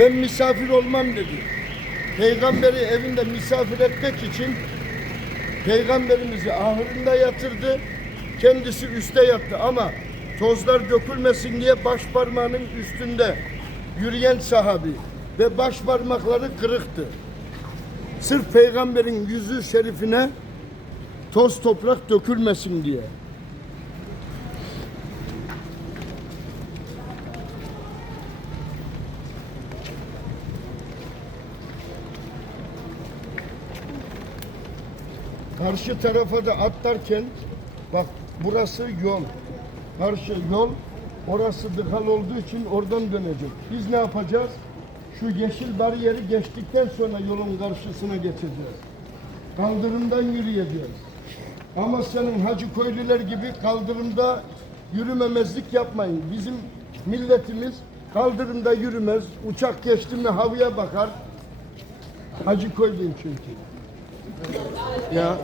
Ben misafir olmam dedi. Peygamberi evinde misafir etmek için peygamberimizi ahırında yatırdı. Kendisi üste yattı ama tozlar dökülmesin diye baş parmağının üstünde yürüyen sahabi ve baş parmakları kırıktı. Sırf peygamberin yüzü şerifine toz toprak dökülmesin diye. Karşı tarafa da atlarken bak burası yol. Karşı yol orası dıkal olduğu için oradan dönecek. Biz ne yapacağız? Şu yeşil bariyeri geçtikten sonra yolun karşısına geçeceğiz. Kaldırımdan yürüyeceğiz. Ama senin hacı köylüler gibi kaldırımda yürümemezlik yapmayın. Bizim milletimiz kaldırımda yürümez. Uçak geçti mi havaya bakar. Hacı köylüyüm çünkü. Ya.